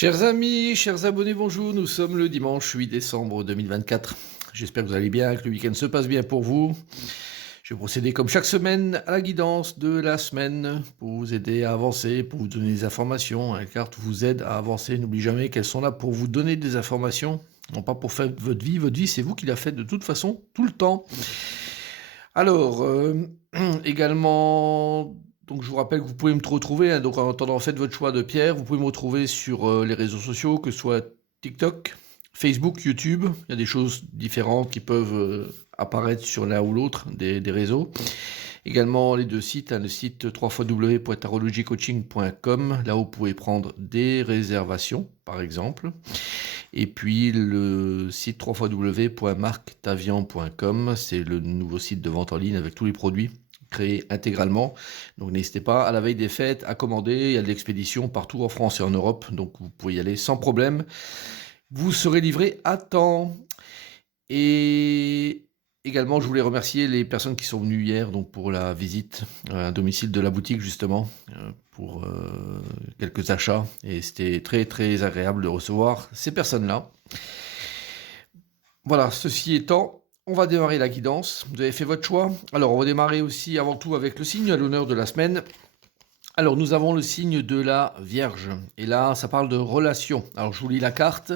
Chers amis, chers abonnés, bonjour, nous sommes le dimanche 8 décembre 2024. J'espère que vous allez bien, que le week-end se passe bien pour vous. Je vais procéder comme chaque semaine à la guidance de la semaine pour vous aider à avancer, pour vous donner des informations. La carte vous aide à avancer, n'oubliez jamais qu'elles sont là pour vous donner des informations, non pas pour faire votre vie c'est vous qui la faites de toute façon, tout le temps. Alors, également... Donc je vous rappelle que vous pouvez me retrouver, donc en attendant faites votre choix de pierre, vous pouvez me retrouver sur les réseaux sociaux, que ce soit TikTok, Facebook, YouTube, il y a des choses différentes qui peuvent apparaître sur l'un ou l'autre des réseaux. Également les deux sites, le site www.tarologycoaching.com, là où vous pouvez prendre des réservations par exemple. Et puis le site www.marctavian.com, c'est le nouveau site de vente en ligne avec tous les produits créé intégralement. Donc n'hésitez pas, à la veille des fêtes, à commander. Il y a de l'expédition partout en France et en Europe, donc vous pouvez y aller sans problème. Vous serez livré à temps. Et également, je voulais remercier les personnes qui sont venues hier donc pour la visite à un domicile de la boutique, justement, pour quelques achats. Et c'était très, très agréable de recevoir ces personnes-là. Voilà, ceci étant, on va démarrer la guidance. Vous avez fait votre choix. Alors, on va démarrer aussi avant tout avec le signe à l'honneur de la semaine. Alors, nous avons le signe de la Vierge. Et là, ça parle de relation. Alors, je vous lis la carte.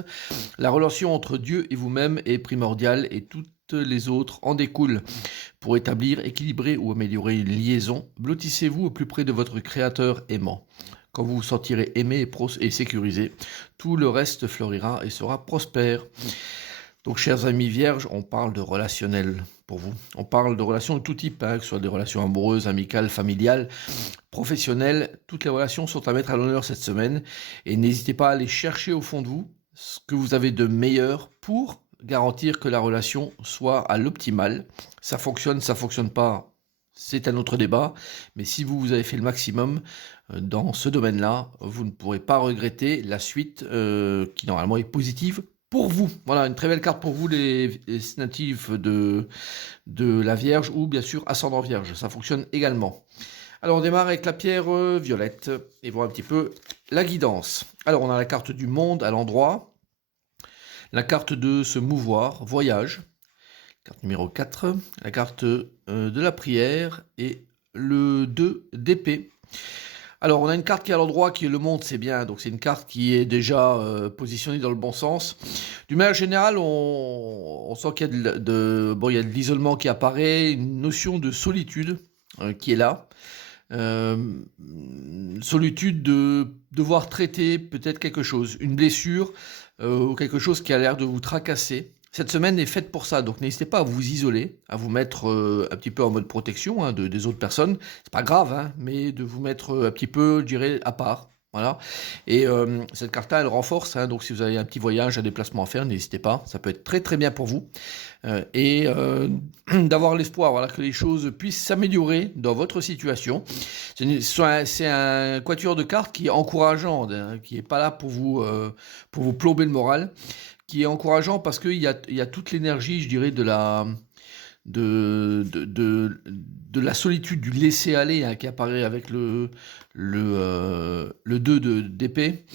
La relation entre Dieu et vous-même est primordiale et toutes les autres en découlent. Pour établir, équilibrer ou améliorer une liaison, blottissez-vous au plus près de votre Créateur aimant. Quand vous vous sentirez aimé et sécurisé, tout le reste fleurira et sera prospère. Donc, chers amis vierges, on parle de relationnel pour vous. On parle de relations de tout type, que ce soit des relations amoureuses, amicales, familiales, professionnelles. Toutes les relations sont à mettre à l'honneur cette semaine. Et n'hésitez pas à aller chercher au fond de vous ce que vous avez de meilleur pour garantir que la relation soit à l'optimal. Ça fonctionne pas, c'est un autre débat. Mais si vous avez fait le maximum dans ce domaine-là, vous ne pourrez pas regretter la suite qui normalement est positive pour vous. Voilà, une très belle carte pour vous, les natifs de la Vierge ou bien sûr ascendant Vierge. Ça fonctionne également. Alors on démarre avec la pierre violette et voir un petit peu la guidance. Alors on a la carte du monde à l'endroit, la carte de se mouvoir, voyage, carte numéro 4, la carte de la prière et le 2 d'épée. Alors, on a une carte qui est à l'endroit, qui est le monde, c'est bien. Donc, c'est une carte qui est déjà positionnée dans le bon sens. D'une manière générale, on sent qu'il y a il y a de l'isolement qui apparaît, une notion de solitude qui est là. Solitude de devoir traiter peut-être quelque chose, une blessure ou quelque chose qui a l'air de vous tracasser. Cette semaine est faite pour ça, donc n'hésitez pas à vous isoler, à vous mettre un petit peu en mode protection des autres personnes. C'est pas grave, mais de vous mettre un petit peu, je dirais, à part. Voilà. Et cette carte-là, elle renforce. Donc si vous avez un petit voyage, un déplacement à faire, n'hésitez pas. Ça peut être très très bien pour vous. Et d'avoir l'espoir, voilà, que les choses puissent s'améliorer dans votre situation. C'est un quatuor de cartes qui est encourageant, qui n'est pas là pour vous plomber le moral, qui est encourageant parce qu'il y a toute l'énergie, je dirais, de la solitude, du laisser-aller qui apparaît avec le 2 d'épée,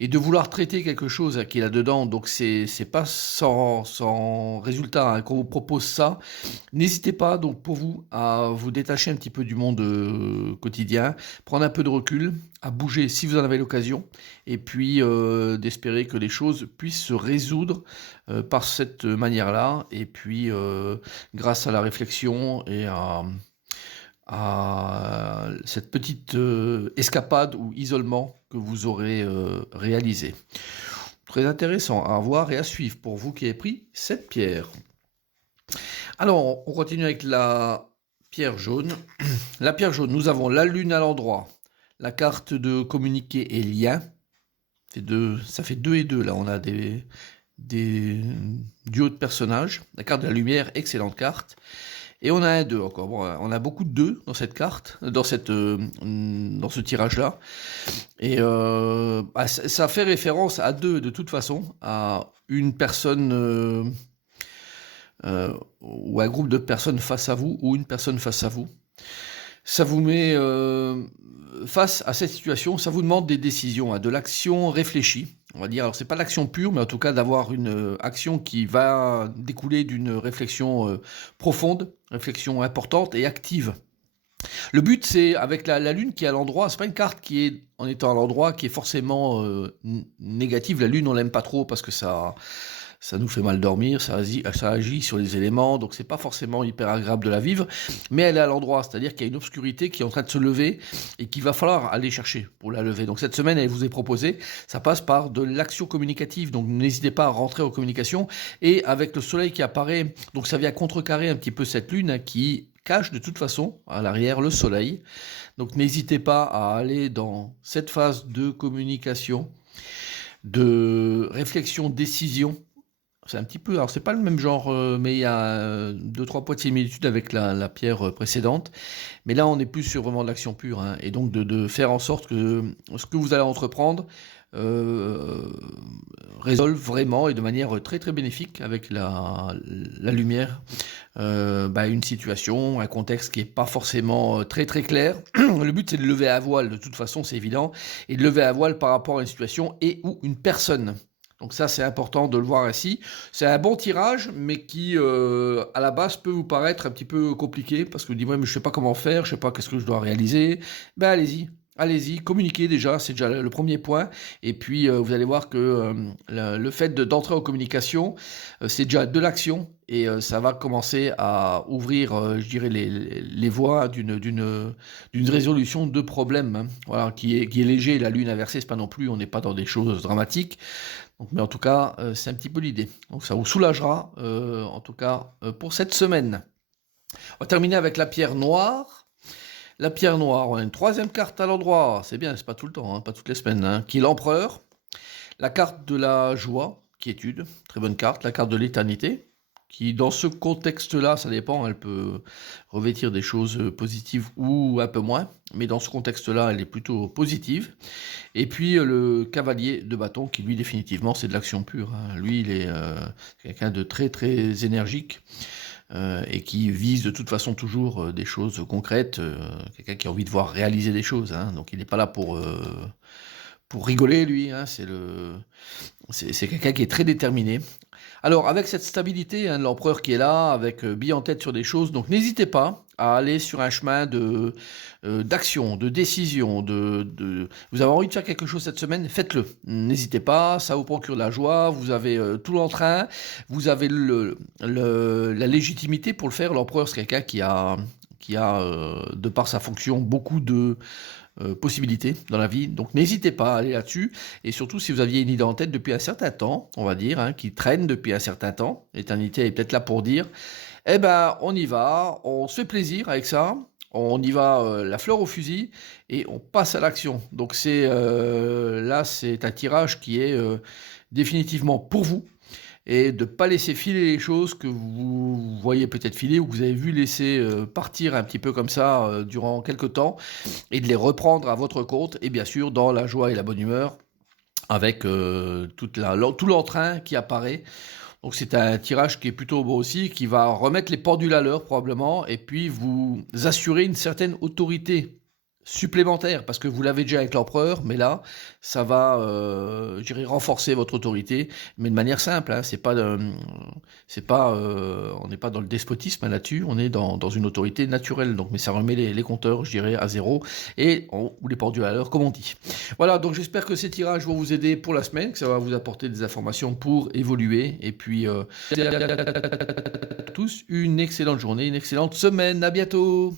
et de vouloir traiter quelque chose qui est là-dedans. Donc c'est pas sans résultat qu'on vous propose ça. N'hésitez pas donc pour vous à vous détacher un petit peu du monde quotidien, prendre un peu de recul, à bouger si vous en avez l'occasion, et puis d'espérer que les choses puissent se résoudre par cette manière-là, et puis grâce à la réflexion et à cette petite escapade ou isolement que vous aurez réalisé. Très intéressant à voir et à suivre pour vous qui avez pris cette pierre. Alors, on continue avec la pierre jaune. La pierre jaune, nous avons la lune à l'endroit, la carte de communiquer et lien. Ça fait 2 et 2, là, on a des duos de personnages. La carte de la lumière, excellente carte. Et on a un 2 encore. Bon, on a beaucoup de 2 dans cette carte, dans ce tirage-là. Et ça fait référence à 2 de toute façon, à une personne ou un groupe de personnes face à vous, ou une personne face à vous. Ça vous met face à cette situation, ça vous demande des décisions, de l'action réfléchie. on va dire, alors c'est pas l'action pure, mais en tout cas d'avoir une action qui va découler d'une réflexion profonde, réflexion importante et active. Le but, c'est avec la Lune qui est à l'endroit, c'est pas une carte qui est, en étant à l'endroit, qui est forcément négative. La Lune, on l'aime pas trop parce que ça nous fait mal dormir, ça agit sur les éléments, donc c'est pas forcément hyper agréable de la vivre, mais elle est à l'endroit, c'est-à-dire qu'il y a une obscurité qui est en train de se lever et qu'il va falloir aller chercher pour la lever. Donc cette semaine, elle vous est proposée, ça passe par de l'action communicative, donc n'hésitez pas à rentrer en communication, et avec le soleil qui apparaît, donc ça vient contrecarrer un petit peu cette lune qui cache de toute façon à l'arrière le soleil. Donc n'hésitez pas à aller dans cette phase de communication, de réflexion, décision. C'est un petit peu, alors c'est pas le même genre, mais il y a 2-3 points de similitude avec la pierre précédente. Mais là, on est plus sur vraiment de l'action pure, hein, et donc de faire en sorte que ce que vous allez entreprendre euh, résolve vraiment et de manière très très bénéfique avec la lumière une situation, un contexte qui n'est pas forcément très très clair. Le but c'est de lever à voile, de toute façon c'est évident, et de lever à voile par rapport à une situation et ou une personne. Donc ça c'est important de le voir ainsi. C'est un bon tirage, mais qui à la base peut vous paraître un petit peu compliqué, parce que vous dites ouais mais je sais pas comment faire, je sais pas qu'est-ce que je dois réaliser. Ben allez-y, communiquez déjà, c'est déjà le premier point. Et puis vous allez voir que le fait d'entrer en communication, c'est déjà de l'action, et ça va commencer à ouvrir, je dirais, les voies d'une résolution de problème, hein, voilà, qui est léger. La lune inversée, c'est pas non plus, on n'est pas dans des choses dramatiques. Donc, mais en tout cas, c'est un petit peu l'idée. Donc ça vous soulagera, en tout cas, pour cette semaine. On va terminer avec la pierre noire. La pierre noire, on a une troisième carte à l'endroit. C'est bien, c'est pas tout le temps, hein, pas toutes les semaines, hein, qui est l'empereur. La carte de la joie, quiétude, très bonne carte. La carte de l'éternité, qui dans ce contexte-là, ça dépend, elle peut revêtir des choses positives ou un peu moins, mais dans ce contexte-là, elle est plutôt positive. Et puis le cavalier de bâton, qui lui définitivement, c'est de l'action pure, hein. Lui, il est quelqu'un de très très énergique. Et qui vise de toute façon toujours des choses concrètes, quelqu'un qui a envie de voir réaliser des choses, hein. Donc il n'est pas là pour rigoler, lui, hein. C'est quelqu'un qui est très déterminé. Alors avec cette stabilité, hein, de l'empereur qui est là, avec bille en tête sur des choses, donc n'hésitez pas à aller sur un chemin d'action, de décision, vous avez envie de faire quelque chose cette semaine, faites-le. N'hésitez pas, ça vous procure de la joie, vous avez tout l'entrain, vous avez la légitimité pour le faire. L'empereur, c'est quelqu'un qui a de par sa fonction, beaucoup de possibilités dans la vie. Donc n'hésitez pas à aller là-dessus. Et surtout, si vous aviez une idée en tête depuis un certain temps, on va dire, hein, qui traîne depuis un certain temps, l'éternité est peut-être là pour dire, eh ben, on y va, on se fait plaisir avec ça, on y va la fleur au fusil, et on passe à l'action. Donc là, c'est un tirage qui est définitivement pour vous, et de ne pas laisser filer les choses que vous voyez peut-être filer ou que vous avez vu laisser partir un petit peu comme ça durant quelques temps, et de les reprendre à votre compte, et bien sûr dans la joie et la bonne humeur, avec tout l'entrain qui apparaît. Donc c'est un tirage qui est plutôt beau aussi, qui va remettre les pendules à l'heure probablement, et puis vous assurer une certaine autorité supplémentaire, parce que vous l'avez déjà avec l'empereur, mais là, ça va, je dirais, renforcer votre autorité, mais de manière simple, hein, on n'est pas dans le despotisme, hein, là-dessus, on est dans une autorité naturelle, donc, mais ça remet les compteurs, je dirais, à zéro, ou les pendules à l'heure, comme on dit. Voilà, donc j'espère que ces tirages vont vous aider pour la semaine, que ça va vous apporter des informations pour évoluer, et puis, à tous, une excellente journée, une excellente semaine, à bientôt.